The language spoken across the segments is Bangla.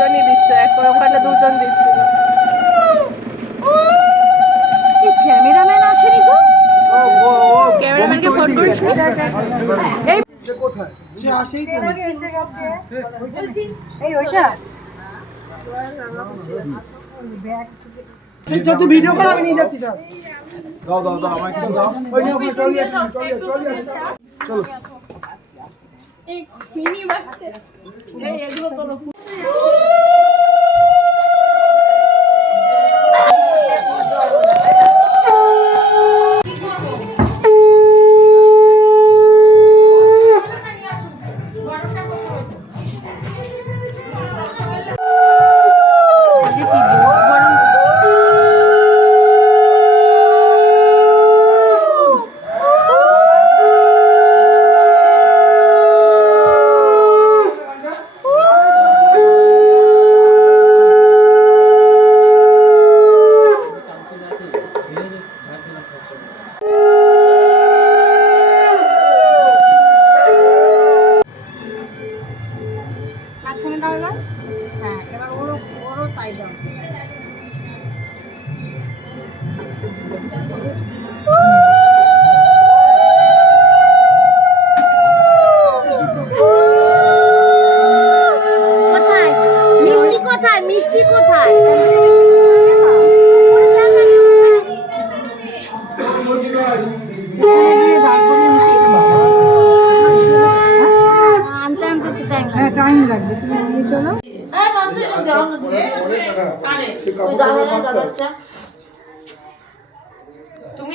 দুজনই দিচ্ছে এক ওখানে দুজন দিচ্ছিল ক্যামেরাম্যান আসেনি তো? ক্যামেরাম্যানকে ফোন করিস নি? এই এই ওইটা। যত ভিডিও করা আমি নিয়ে যাচ্ছি স্যার দাও দাও দাও আমাকে কিছু দাও। ওই নিয়ে আপনার ট্রলি আছে ট্রলি আছে ট্রলি আছে চলো।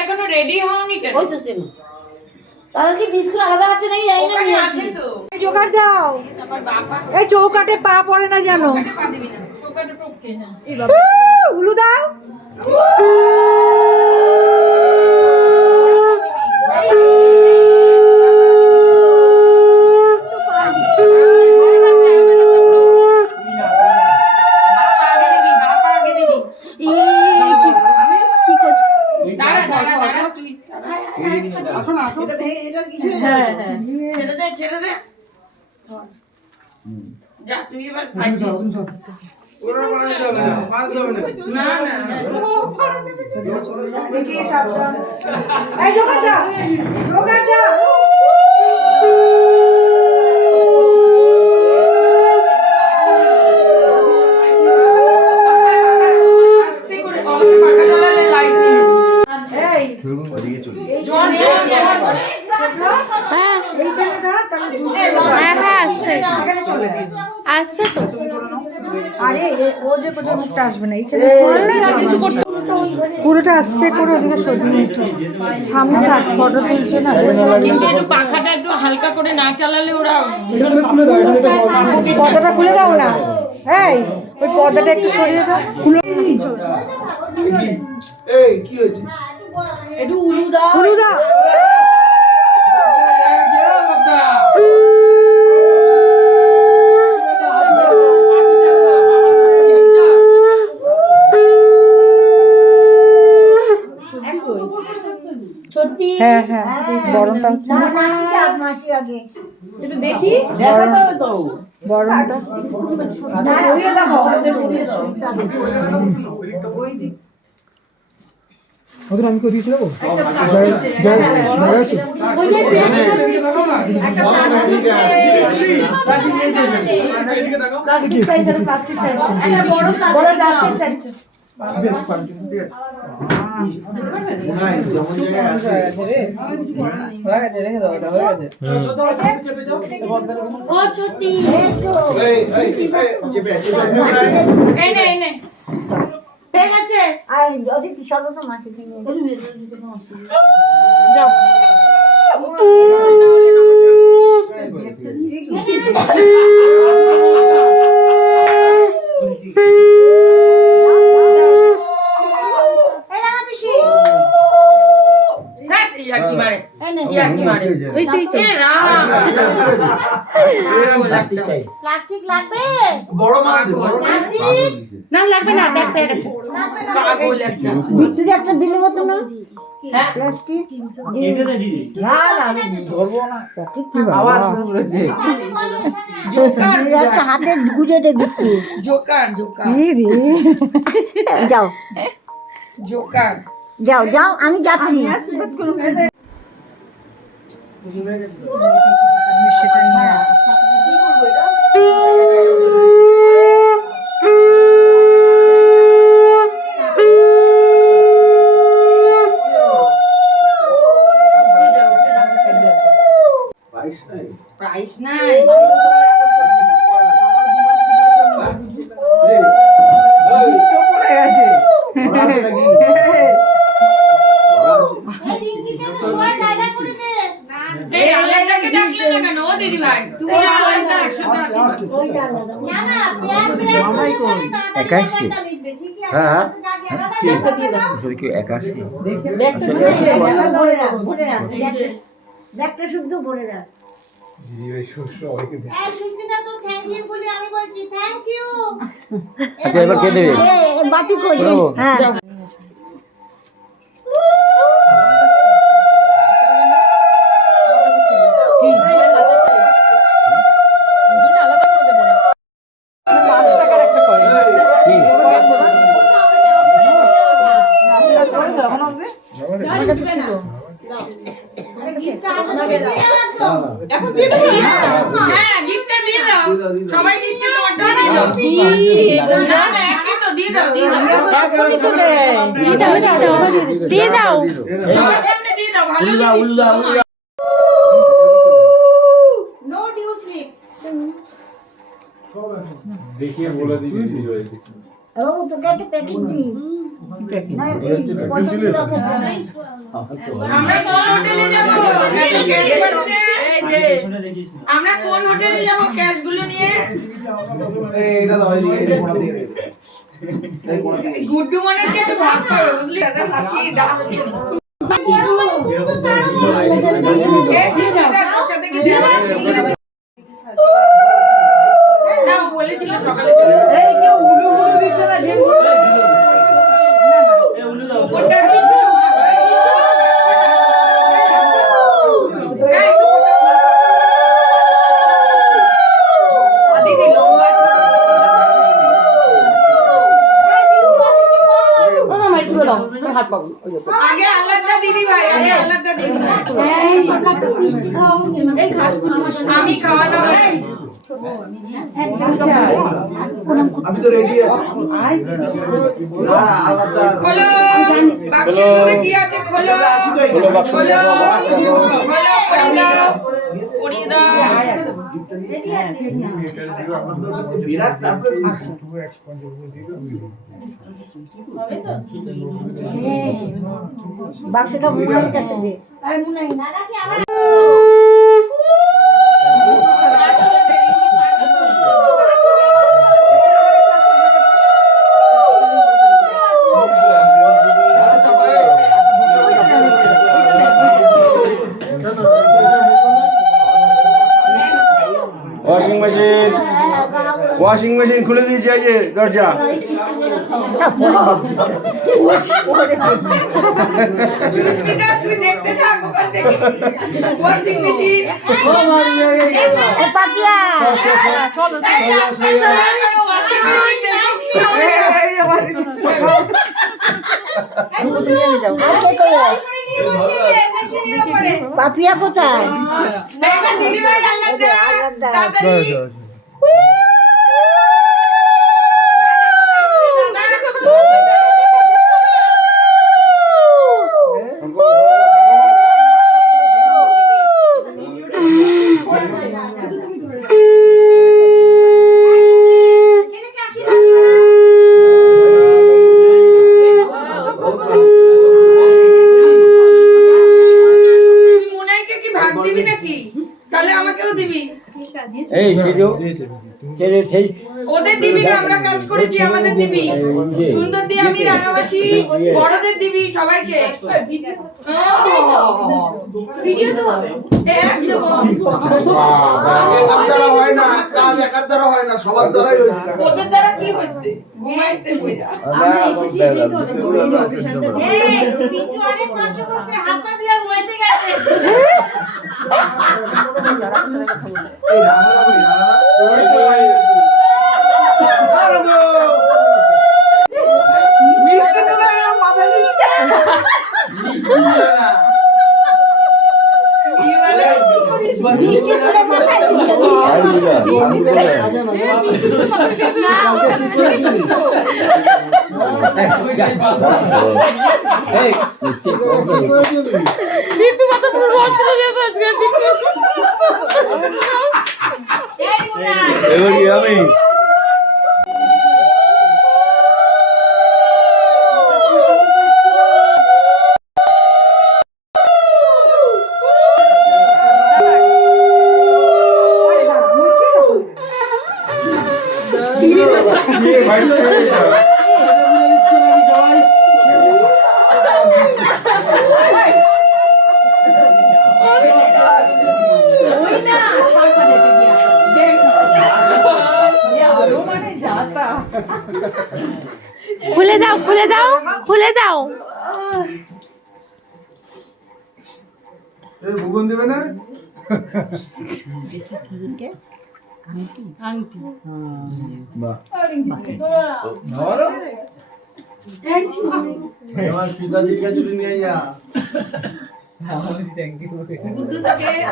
এখনও রেডি হওনি কেন? তাহলে কি বিস্কুট আলাদা আছে নাকি জানি না নিয়ে আসি। তো। এই জোগাড় দাও। এই চৌকাটে পা পড়ে না জানো উলু দাও কি কি করছিস দাঁড়া দাঁড়া দাঁড়া তুই আসো না কিছু হ্যাঁ হ্যাঁ ছেড়ে দে ছেড়ে দে। যা তুই এবার সাইড সব। ওরা বানাতে হবে না, বানাতে হবে না। না না দেখি সাবধান? এই জোগাড় দাও জোগাড় দাও মুখটা আসবে না এখানে পুরোটা আস্তে করে ওদিকে সরিয়ে সামনে থাক ফটো তুলছে না কিন্তু একটু পাখাটা একটু হালকা করে না চালালে ওরা দাও, একটা পর্দাটা খুলে দাও না। এই ওই পর্দাটা একটু সরিয়ে দাও। খুলে এই, কি? হয়েছে? খুলে দাও। সত্যি হ্যাঁ হ্যাঁ বরণটা হচ্ছে একটু দেখি। বরণটা ওদের আমি করে দিয়েছি জয় আছে বড় প্লাস্টিক চাইছে। জায়গায় আছে আর যদি সর্বত মাকে নিয়ে যাও এই না পিসি হ্যাঁ ইয়ার্কি মারে এই নে ইয়ার্কি মারে ওই তুই তো রাম প্লাস্টিক লাগবে? বড় মাছ দে, বড় মাছ। প্লাস্টিক? না লাগবে না ব্যাগ পেয়ে গেছে। পাগল একটা। দিলে হতো না? প্লাস্টিক? না না ধরবো না। আবার শুরু করেছে। জোকার এই একটা হাতে ঘুরে দে দিচ্ছি জোকার জোকার। যাও। জোকার। যাও যাও আমি যাচ্ছি। প্রাইস নাই পড়ে গেছে এই আলাদাকে ডাকলে না কেন ও দিদি ভাই তুমি আলাদা একসাথে আছো একাশি হ্যাঁ শুধু কি? একাশি ব্যাগটা শুদ্ধ ভরে রাখ সুস্মিতা তোর থ্যাংক ইউ বলি আমি বলছি থ্যাংক ইউ আচ্ছা এবার কে দেবে? বাতি কই হ্যাঁ। ভালো জিনিস তো আমার। নো ডিউ স্লিপ ও তোকে একটা প্যাকেট দিই না, এই পয়সা দিয়ে রাখো। আমরা কোন হোটেলে যাব? আমরা কোন হোটেলে যাব ক্যাশগুলো নিয়ে? এই, এটা দাও, এদিকে, দিয়ে এই কোণা দিয়ে গুড্ডু মনে হচ্ছে একটু ভাগ পাবে বুঝলি? এত হাসি ও বলেছিল সকালে চলে যাবে। আমি হয়। তো রেডি আছি। না, না, আলাদা। খোলো বাক্সের মধ্যে কি আছে? খোলো আছি খোলো খোলো পরিয়ে দাও বিরাট তারপরে বাক্সটা মোবাইল কাছে দে আমার খুলে দিয়েছি এই যে দরজা। সুস্মিতা তুই দেখতে থাক ওখান থেকে ওয়াশিং মেশিন এ পাতিয়া চলো ওয়াশিং মেশিন পাপিয়া কোথায় দিদি ভাই আল্লাহ তাড়াতাড়ি মুনাইকে কি ভাগ দিবি দিবি সেই ওদের দিবিটা আমরা কাজ করেছি আমাদের দিবি। সুন্দর দিয়ে আমি রাঙাবাসী বড়দের দিবি সবাইকে ভিডিও তো হবে একদম একার দ্বারা হয় না কাজ একার দ্বারা হয় না সবার দ্বারাই হয়েছে ওদের দ্বারা কি হয়েছে ঘুমাইছে বইরা আমরা এসেছি এটাই তো অনেক বড় অনেক কষ্ট করছে হাত পা দিয়ে ঘুমাইতে গেছে। এই রান্নাটা করি, মিষ্টি ছেড়ে মাথায় দিচ্ছে। এই মুনা, এবার কি আমি। খুলে দাও খুলে দাও খুলে দাও। দেবে না?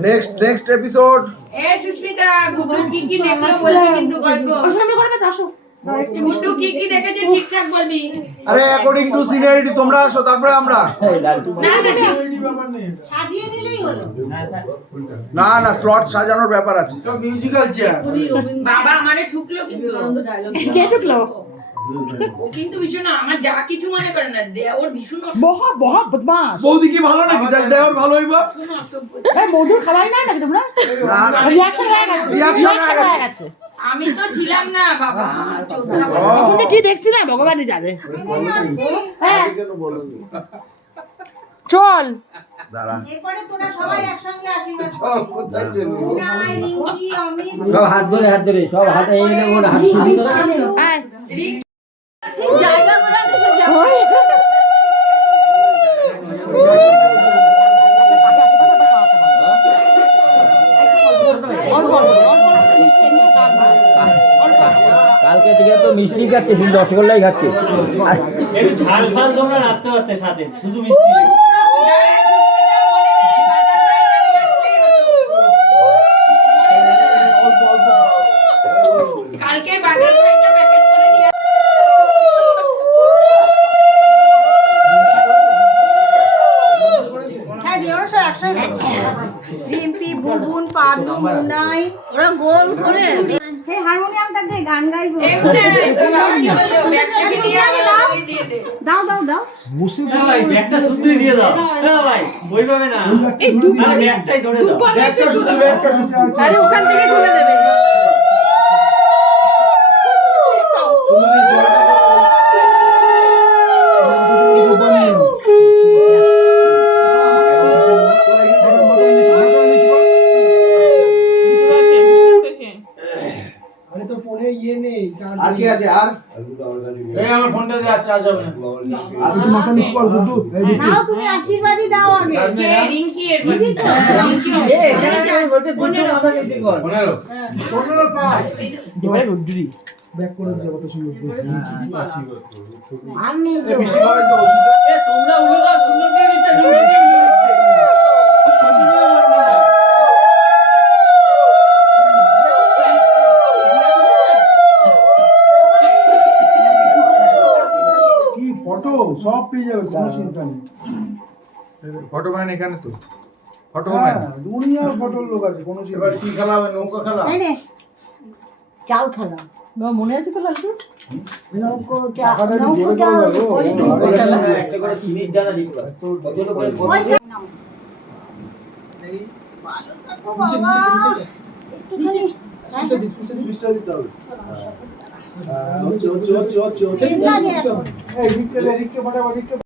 নেক্সট নেক্সট এপিসোড এ সুস্মিতা কি কি দেখল বলবি কিন্তু গল্প গুড্ডু কি কি দেখেছে? ঠিকঠাক বলবি। আরে অ্যাকর্ডিং টু সিনিয়রিটি তোমরা আসো তারপরে আমরা। না না সাজিয়ে নিলেই হলো। না না স্লট সাজানোর ব্যাপার আছে। মিউজিক্যাল চেয়ার বাবা আমারে ঠুকলো কিন্তু কে ঢুকলো ও কিন্তু ভীষণ আমার যা কিছু মনে করে না ওর ভীষণ বহুত বহুত বদমাস বৌদি কি ভালো নাকি? দেখ ভালো হইবা অসভ্য নাকি তোমরা? না হয়ে গেছে। হয়ে গেছে। আমি তো ছিলাম না বাবা। চোদ্দটা ও, তুমি কি দেখছি না ভগবানই জানে। হ্যাঁ। চল। সব হাত ধরে হাত ধরে সব হাত এই না ওর হাত ধরে হ্যাঁ ঠিক জায়গা করে আনতে যাও কালকে থেকে তো মিষ্টি খাচ্ছে শুধু রসগোল্লাই খাচ্ছে আর একটু ঝাল ফাল তোমরা রাখতে পারতে সাথে শুধু মিষ্টি রেখে। কালকে বাটার ফ্রাইটা প্যাকেট করে নিয়ে হ্যাঁ ওরা সব একসঙ্গে রিম্পি বুবুন পাবলু মুনাই ওরা গোল করে এই হারমোনিয়ামটা দে গান গাইবো এমনি বাবা কি বলল ব্যাগটাকে নিয়ে আগে লাগিয়ে দিয়ে দে দাও দাও দাও না ভাই ব্যাগটা শুদ্ধই দিয়ে দাও। না ভাই বই না। আরে ব্যাগটাই ধরে দাও। ব্যাগটা শুধু ব্যাগটা শুধু আরে ওখান থেকে চলে দেবে। শুধু এই জলটা আরে তো ফোনে ইয়ে নেই আর কি আছে আর? আমার ফোনটা দিয়ে আর চার্জ হবে না। একটু মাথা নিচু কর গুড্ডু? এই গুড্ডু। নাও তুমি আশীর্বাদই দাও আগে। কে? রিঙ্কি এর রিঙ্কি? পনেরো। ব্যাক করে দিও কত সুন্দর আমি তো মিষ্টি খাওয়াইছো এ তোমরা উলো সুন্দর দিয়ে দিচ্ছে সুন্দর দিয়ে সব পেয়ে যাবে কোনো চিন্তা নেই ফটো ম্যান এখানে তো ফটো হ্যাঁ ম্যান দুনিয়ার ফটোর লোক আছে কোনো চিন্তা এবার কি খেলা হবে নৌকা খেলা এই নে চাল খেলা মনে আছে তো লালটু দিতে হবে হ্যাঁ, হচ্ছে হচ্ছে হচ্ছে হচ্ছে হচ্ছে